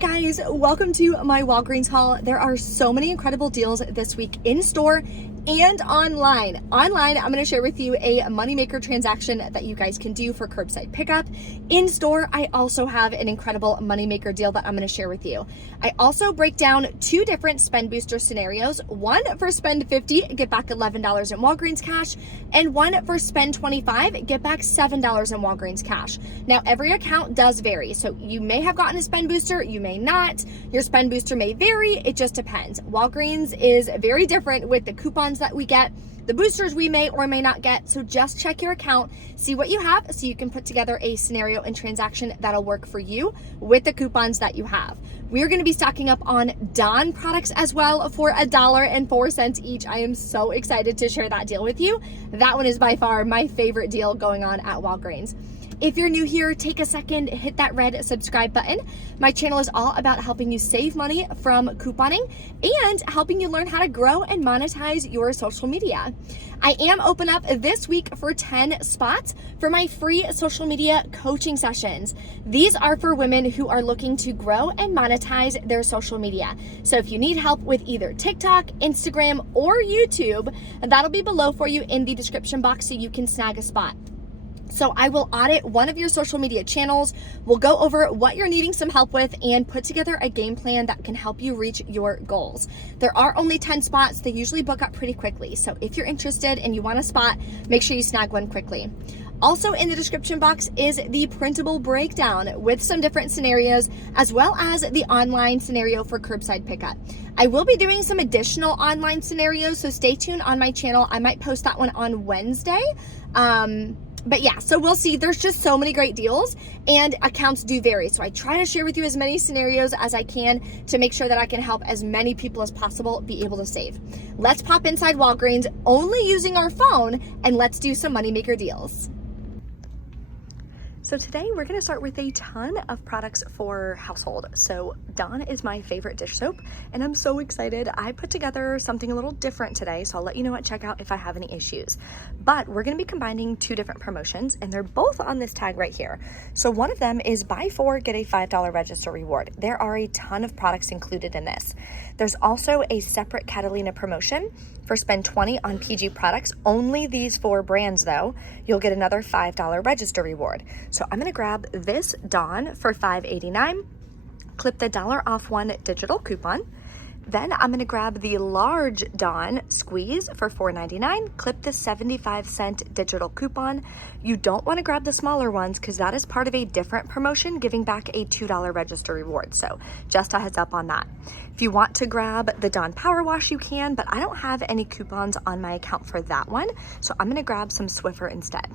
guys, welcome to my Walgreens haul. There are so many incredible deals this week in store and online. Online, I'm going to share with you a moneymaker transaction that you guys can do for curbside pickup. In store, I also have an incredible moneymaker deal that I'm going to share with you. I also break down two different spend booster scenarios. One for spend 50, get back $11 in Walgreens cash, and one for spend 25, get back $7 in Walgreens cash. Now, every account does vary, so you may have gotten a spend booster, you may not. Your spend booster may vary, it just depends. Walgreens is very different with the coupons that we get, the boosters we may or may not get, so just check your account, see what you have, so you can put together a scenario and transaction that'll work for you with the coupons that you have. We're going to be stocking up on Dawn products as well for $1.04 each. I am so excited to share that deal with you. That one is by far my favorite deal going on at Walgreens. If you're new here, take a second, hit that red subscribe button. My channel is all about helping you save money from couponing and helping you learn how to grow and monetize your social media. I am open up this week for 10 spots for my free social media coaching sessions. These are for women who are looking to grow and monetize their social media. So if you need help with either TikTok, Instagram, or YouTube, that'll be below for you in the description box so you can snag a spot. So I will audit one of your social media channels. We'll go over what you're needing some help with and put together a game plan that can help you reach your goals. There are only 10 spots. They usually book up pretty quickly. So if you're interested and you want a spot, make sure you snag one quickly. Also in the description box is the printable breakdown with some different scenarios, as well as the online scenario for curbside pickup. I will be doing some additional online scenarios, so stay tuned on my channel. I might post that one on Wednesday. But yeah, so we'll see. There's just so many great deals and accounts do vary. So I try to share with you as many scenarios as I can to make sure that I can help as many people as possible be able to save. Let's pop inside Walgreens only using our phone and let's do some moneymaker deals. So today we're going to start with a ton of products for household. So Dawn is my favorite dish soap and I'm so excited. I put together something a little different today, so I'll let you know at checkout if I have any issues. But we're going to be combining two different promotions and they're both on this tag right here. So one of them is buy 4, get a $5 register reward. There are a ton of products included in this. There's also a separate Catalina promotion for spend 20 on PG products. Only these 4 brands though. You'll get another $5 register reward. So I'm gonna grab this Dawn for $5.89, clip the $1 off 1 digital coupon. Then I'm gonna grab the large Dawn Squeeze for $4.99, clip the 75-cent digital coupon. You don't wanna grab the smaller ones because that is part of a different promotion giving back a $2 register reward. So just a heads up on that. If you want to grab the Dawn Power Wash, you can, but I don't have any coupons on my account for that one. So I'm gonna grab some Swiffer instead.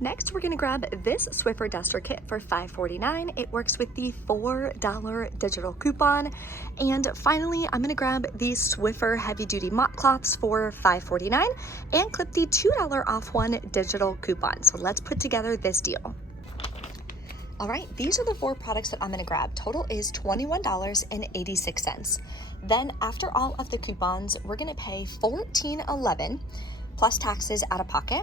Next, we're gonna grab this Swiffer Duster Kit for $5.49. It works with the $4 digital coupon. And finally, I'm gonna grab these Swiffer Heavy Duty Mop Cloths for $5.49 and clip the $2 off 1 digital coupon. So let's put together this deal. All right, these are the 4 products that I'm gonna grab. Total is $21.86. Then after all of the coupons, we're gonna pay $14.11 plus taxes out of pocket.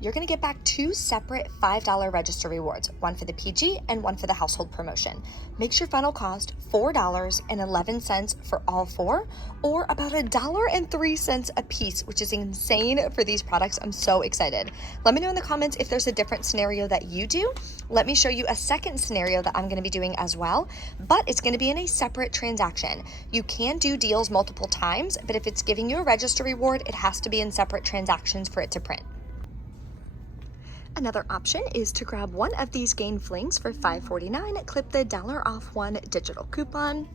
You're gonna get back 2 separate $5 register rewards, one for the PG and one for the household promotion. Makes your final cost $4.11 for all 4, or about $1.03 a piece, which is insane for these products. I'm so excited. Let me know in the comments if there's a different scenario that you do. Let me show you a second scenario that I'm gonna be doing as well, but it's gonna be in a separate transaction. You can do deals multiple times, but if it's giving you a register reward, it has to be in separate transactions for it to print. Another option is to grab one of these Gain Flings for $5.49, clip the $1 off 1 digital coupon.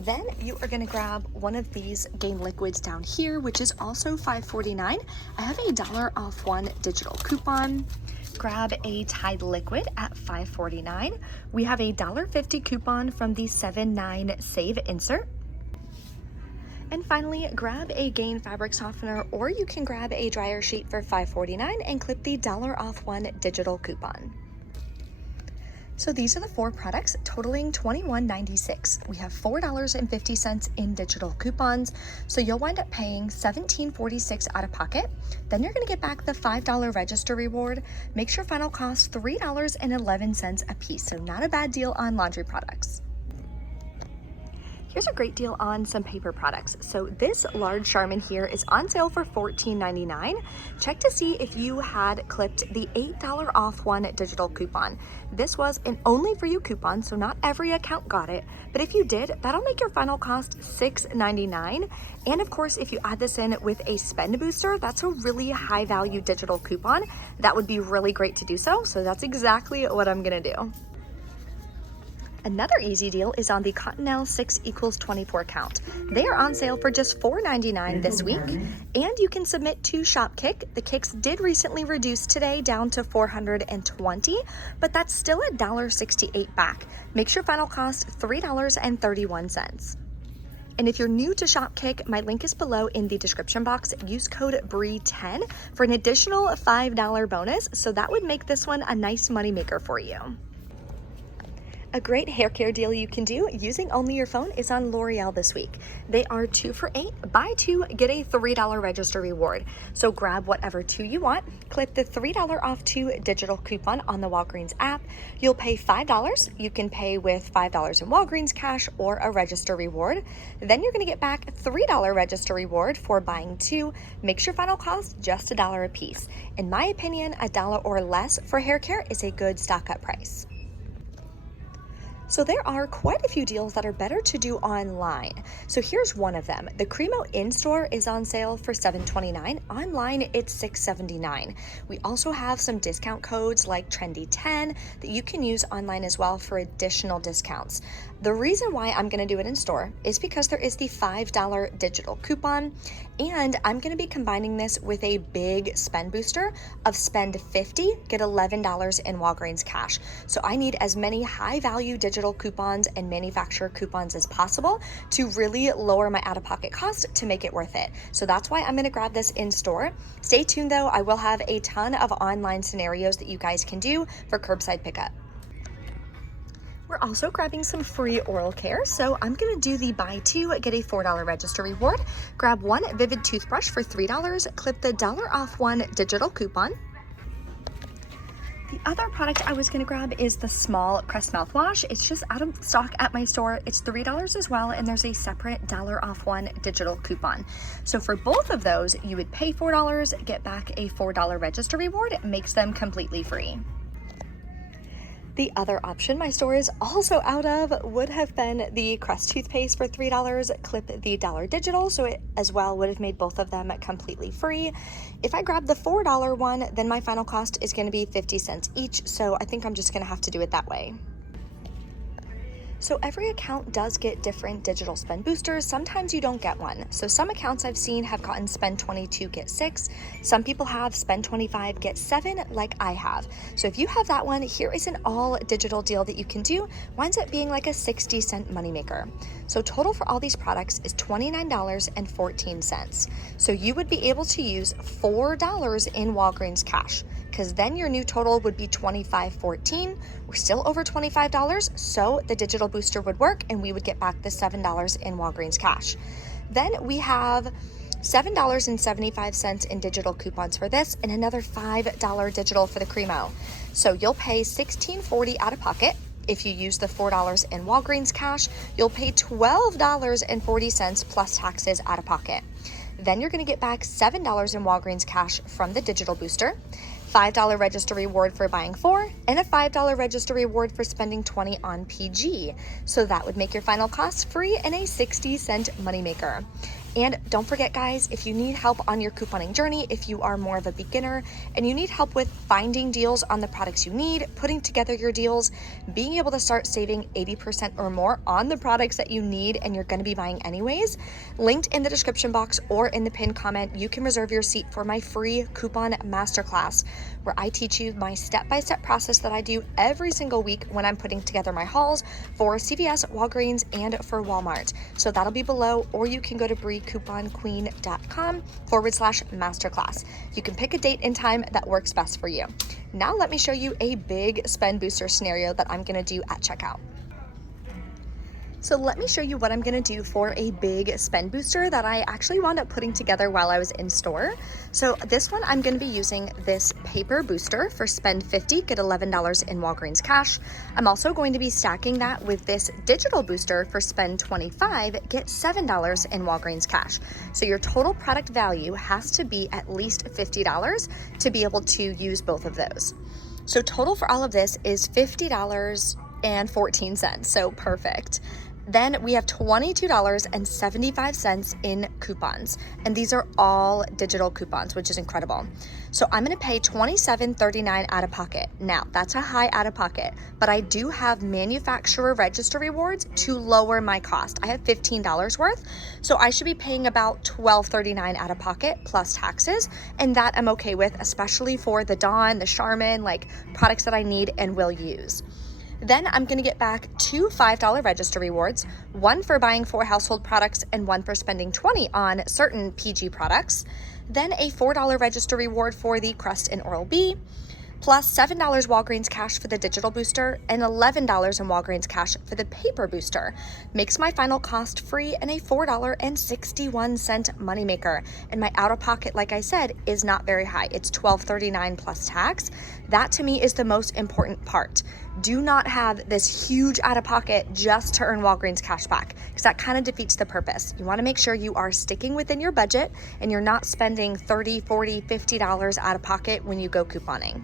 Then you are gonna grab one of these Gain Liquids down here, which is also $5.49. I have a $1 off 1 digital coupon. Grab a Tide Liquid at $5.49. We have a $1.50 coupon from the 7-9 Save Insert. And finally, grab a Gain fabric softener, or you can grab a dryer sheet for $5.49 and clip the $1 off 1 digital coupon. So these are the 4 products totaling $21.96. We have $4.50 in digital coupons. So you'll wind up paying $17.46 out of pocket. Then you're gonna get back the $5 register reward. Makes your final cost $3.11 a piece. So not a bad deal on laundry products. Here's a great deal on some paper products. So this large Charmin here is on sale for $14.99. Check to see if you had clipped the $8 off one digital coupon. This was an only for you coupon, so not every account got it, but if you did, that'll make your final cost $6.99. And of course, if you add this in with a spend booster, that's a really high value digital coupon. That would be really great to do so that's exactly what I'm gonna do. Another easy deal is on the Cottonelle 6=24 count. They are on sale for just $4.99 this week, and you can submit to Shopkick. The kicks did recently reduce today down to $420, but that's still $1.68 back. Makes your final cost $3.31. And if you're new to Shopkick, my link is below in the description box. Use code BREE10 for an additional $5 bonus, so that would make this one a nice moneymaker for you. A great hair care deal you can do using only your phone is on L'Oreal this week. They are 2 for $8. Buy 2, get a $3 register reward. So grab whatever 2 you want, clip the $3 off 2 digital coupon on the Walgreens app. You'll pay $5. You can pay with $5 in Walgreens cash or a register reward. Then you're gonna get back a $3 register reward for buying 2. Makes your final cost just $1 a piece. In my opinion, $1 or less for hair care is a good stock up price. So there are quite a few deals that are better to do online. So here's one of them. The Cremo in-store is on sale for $7.29. Online, it's $6.79. We also have some discount codes like Trendy10 that you can use online as well for additional discounts. The reason why I'm gonna do it in store is because there is the $5 digital coupon, and I'm gonna be combining this with a big spend booster of spend $50, get $11 in Walgreens cash. So I need as many high value digital coupons and manufacturer coupons as possible to really lower my out-of-pocket cost to make it worth it. So that's why I'm gonna grab this in store. Stay tuned though, I will have a ton of online scenarios that you guys can do for curbside pickup. We're also grabbing some free oral care, so I'm gonna do the buy 2, get a $4 register reward. Grab 1 Vivid toothbrush for $3, clip the $1 off 1 digital coupon. The other product I was gonna grab is the small Crest mouthwash. It's just out of stock at my store. It's $3 as well, and there's a separate $1 off 1 digital coupon. So for both of those, you would pay $4, get back a $4 register reward. It makes them completely free. The other option my store is also out of would have been the Crest toothpaste for $3, clip the $1 digital, so it as well would have made both of them completely free. If I grab the $4 one, then my final cost is going to be 50 cents each, so I think I'm just going to have to do it that way. So every account does get different digital spend boosters. Sometimes you don't get one. So some accounts I've seen have gotten spend 22, get 6. Some people have spend 25, get 7, like I have. So if you have that one, here is an all digital deal that you can do. Winds up being like a 60-cent moneymaker. So total for all these products is $29.14. So you would be able to use $4 in Walgreens cash, because then your new total would be $25.14. We're still over $25, so the digital booster would work and we would get back the $7 in Walgreens cash. Then we have $7.75 in digital coupons for this, and another $5 digital for the Cremo. So you'll pay $16.40 out of pocket. If you use the $4 in Walgreens cash, you'll pay $12.40 plus taxes out of pocket. Then you're gonna get back $7 in Walgreens cash from the digital booster, $5 register reward for buying 4, and a $5 register reward for spending 20 on PG. So that would make your final cost free and a 60-cent moneymaker. And don't forget, guys, if you need help on your couponing journey, if you are more of a beginner and you need help with finding deals on the products you need, putting together your deals, being able to start saving 80% or more on the products that you need and you're going to be buying anyways, linked in the description box or in the pinned comment, you can reserve your seat for my free coupon masterclass, where I teach you my step-by-step process that I do every single week when I'm putting together my hauls for CVS, Walgreens, and for Walmart. So that'll be below, or you can go to BreeCouponQueen.com/masterclass. You can pick a date and time that works best for you. Now let me show you a big spend booster scenario that I'm gonna do at checkout. So let me show you what I'm gonna do for a big spend booster that I actually wound up putting together while I was in store. So this one, I'm gonna be using this paper booster for spend 50, get $11 in Walgreens cash. I'm also going to be stacking that with this digital booster for spend 25, get $7 in Walgreens cash. So your total product value has to be at least $50 to be able to use both of those. So total for all of this is $50.14, so perfect. Then we have $22.75 in coupons, and these are all digital coupons, which is incredible. So I'm gonna pay $27.39 out of pocket. Now, that's a high out of pocket, but I do have manufacturer register rewards to lower my cost. I have $15 worth, so I should be paying about $12.39 out of pocket plus taxes, and that I'm okay with, especially for the Dawn, the Charmin, like products that I need and will use. Then I'm gonna get back 2 $5 register rewards, one for buying 4 household products and one for spending 20 on certain PG products. Then a $4 register reward for the Crest and Oral-B, plus $7 Walgreens cash for the digital booster and $11 in Walgreens cash for the paper booster. Makes my final cost free and a $4.61 moneymaker. And my out-of-pocket, like I said, is not very high. It's $12.39 plus tax. That to me is the most important part. Do not have this huge out-of-pocket just to earn Walgreens cash back, because that kind of defeats the purpose. You want to make sure you are sticking within your budget and you're not spending $30, $40, $50 out of pocket when you go couponing.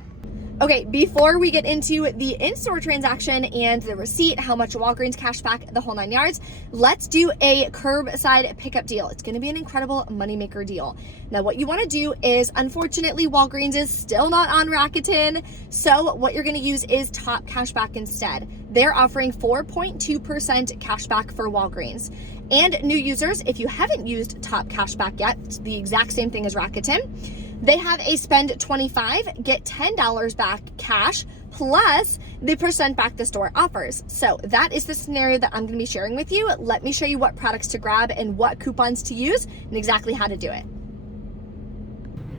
Okay, before we get into the in-store transaction and the receipt, how much Walgreens cash back, the whole 9 yards, let's do a curbside pickup deal. It's gonna be an incredible moneymaker deal. Now, what you wanna do is, unfortunately, Walgreens is still not on Rakuten, so what you're gonna use is Top Cashback instead. They're offering 4.2% cashback for Walgreens. And new users, if you haven't used Top Cashback yet, it's the exact same thing as Rakuten. They have a spend 25, get $10 back cash, plus the percent back the store offers. So that is the scenario that I'm gonna be sharing with you. Let me show you what products to grab and what coupons to use and exactly how to do it.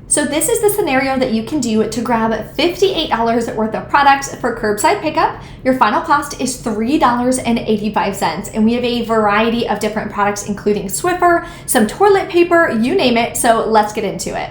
So this is the scenario that you can do to grab $58 worth of products for curbside pickup. Your final cost is $3.85, and we have a variety of different products, including Swiffer, some toilet paper, you name it. So let's get into it.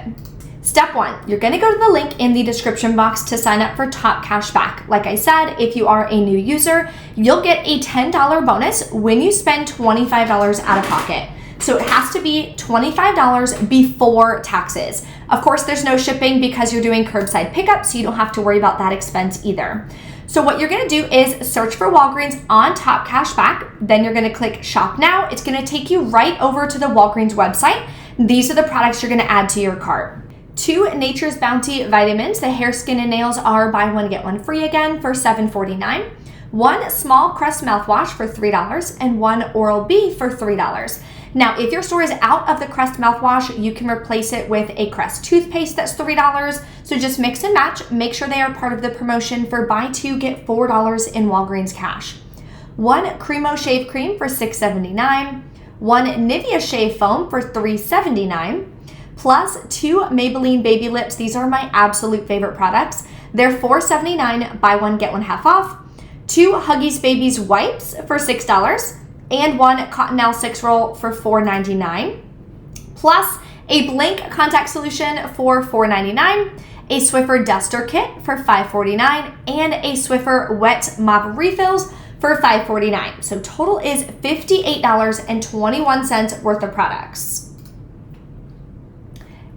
Step 1, you're gonna go to the link in the description box to sign up for Top Cashback. Like I said, if you are a new user, you'll get a $10 bonus when you spend $25 out of pocket. So it has to be $25 before taxes. Of course, there's no shipping because you're doing curbside pickup, so you don't have to worry about that expense either. So what you're gonna do is search for Walgreens on Top Cashback, then you're gonna click Shop Now. It's gonna take you right over to the Walgreens website. These are the products you're gonna add to your cart. 2 Nature's Bounty vitamins, the hair, skin, and nails are buy one, get one free again for $7.49. 1 small Crest mouthwash for $3 and 1 Oral-B for $3. Now, if your store is out of the Crest mouthwash, you can replace it with a Crest toothpaste that's $3. So just mix and match. Make sure they are part of the promotion for buy 2, get $4 in Walgreens cash. 1 Cremo Shave Cream for $6.79. 1 Nivea Shave Foam for $3.79. Plus 2 Maybelline Baby Lips. These are my absolute favorite products. They're $4.79, buy one, get one half off. 2 Huggies Babies Wipes for $6, and 1 Cottonelle 6 Roll for $4.99. Plus a Blank Contact Solution for $4.99, a Swiffer Duster Kit for $5.49, and a Swiffer Wet Mop Refills for $5.49. So total is $58.21 worth of products.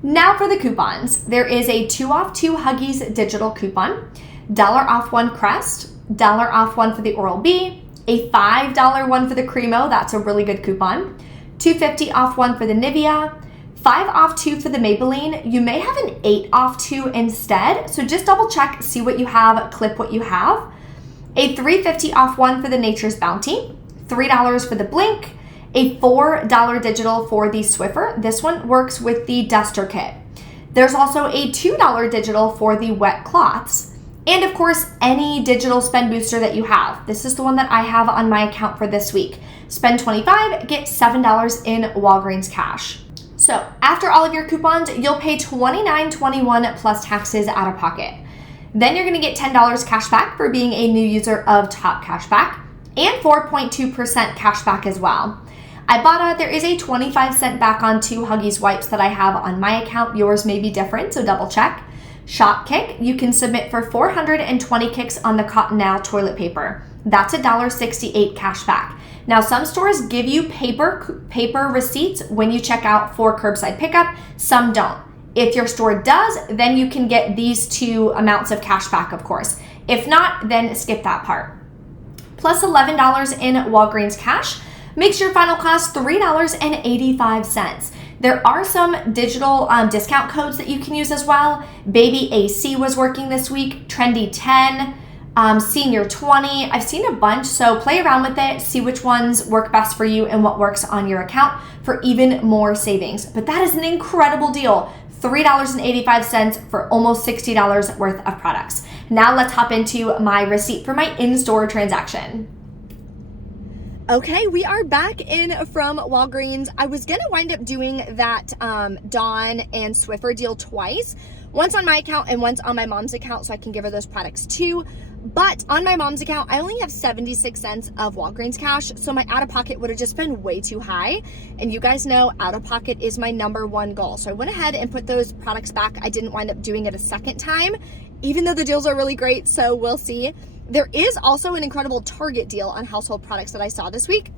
Now for the coupons. There is a 2 off 2 Huggies digital coupon, $1 off 1 Crest, $1 off 1 for the Oral-B, a $5 one for the Cremo, that's a really good coupon, $2.50 off 1 for the Nivea, 5 off 2 for the Maybelline. You may have an 8 off 2 instead, so just double check, see what you have, clip what you have. A $3.50 off 1 for the Nature's Bounty, $3 for the Blink, a $4 digital for the Swiffer. This one works with the Duster Kit. There's also a $2 digital for the wet cloths. And of course, any digital spend booster that you have. This is the one that I have on my account for this week. Spend $25, get $7 in Walgreens cash. So after all of your coupons, you'll pay $29.21 plus taxes out of pocket. Then you're gonna get $10 cash back for being a new user of Top Cashback and 4.2% cash back as well. Ibotta, there is a 25-cent back on 2 Huggies wipes that I have on my account. Yours may be different, so double check. Shopkick, you can submit for 420 kicks on the Cottonelle toilet paper. That's $1.68 cash back. Now, some stores give you paper receipts when you check out for curbside pickup. Some don't. If your store does, then you can get these 2 amounts of cash back, of course. If not, then skip that part. Plus $11 in Walgreens cash makes your final cost $3.85. There are some digital discount codes that you can use as well. Baby AC was working this week, Trendy 10, Senior 20. I've seen a bunch, so play around with it, see which ones work best for you and what works on your account for even more savings. But that is an incredible deal. $3.85 for almost $60 worth of products. Now let's hop into my receipt for my in-store transaction. Okay, we are back in from Walgreens. I was gonna wind up doing that Dawn and Swiffer deal twice, once on my account and once on my mom's account, so I can give her those products too. But on my mom's account, I only have 76 cents of Walgreens cash, so my out-of-pocket would have just been way too high. And you guys know out-of-pocket is my #1 goal. So I went ahead and put those products back. I didn't wind up doing it a second time, even though the deals are really great, so we'll see. There is also an incredible Target deal on household products that I saw this week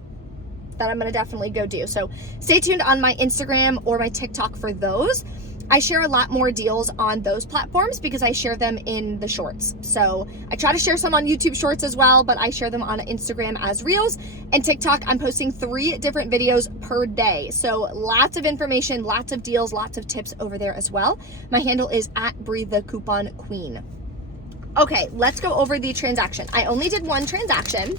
that I'm gonna definitely go do. So stay tuned on my Instagram or my TikTok for those. I share a lot more deals on those platforms because I share them in the shorts. So I try to share some on YouTube shorts as well, but I share them on Instagram as reels. And TikTok, I'm posting 3 different videos per day. So lots of information, lots of deals, lots of tips over there as well. My handle is @Bree the Coupon Queen. Okay, let's go over the transaction. I only did 1 transaction.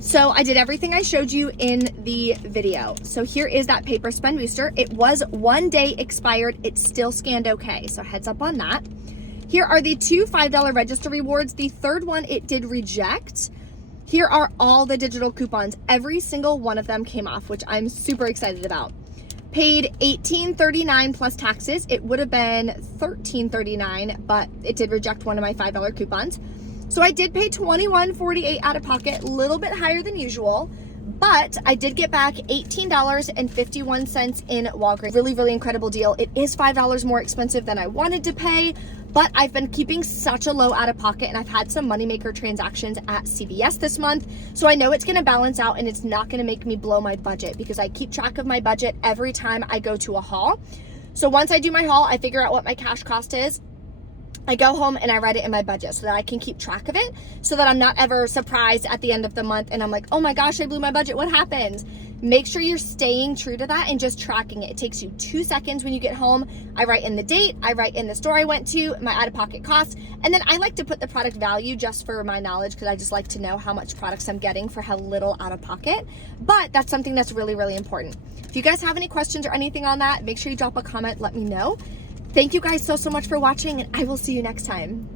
So I did everything I showed you in the video. So here is that paper spend booster. It was 1 day expired. It still scanned okay. So heads up on that. Here are the 2 $5 register rewards. The third one it did reject. Here are all the digital coupons. Every single one of them came off, which I'm super excited about. Paid $18.39 plus taxes. It would have been $13.39, but it did reject one of my $5 coupons. So I did pay $21.48 out of pocket, a little bit higher than usual, but I did get back $18.51 in Walgreens. Really, really incredible deal. It is $5 more expensive than I wanted to pay, but I've been keeping such a low out of pocket, and I've had some moneymaker transactions at CVS this month, so I know it's gonna balance out and it's not gonna make me blow my budget because I keep track of my budget every time I go to a haul. So once I do my haul, I figure out what my cash cost is. I go home and I write it in my budget so that I can keep track of it, so that I'm not ever surprised at the end of the month and I'm like, oh my gosh, I blew my budget, what happened? Make sure you're staying true to that and just tracking it. It takes you 2 seconds when you get home. I write in the date, I write in the store I went to, my out-of-pocket cost, and then I like to put the product value just for my knowledge because I just like to know how much products I'm getting for how little out-of-pocket. But that's something that's really, really important. If you guys have any questions or anything on that, make sure you drop a comment, let me know. Thank you guys so much for watching, and I will see you next time.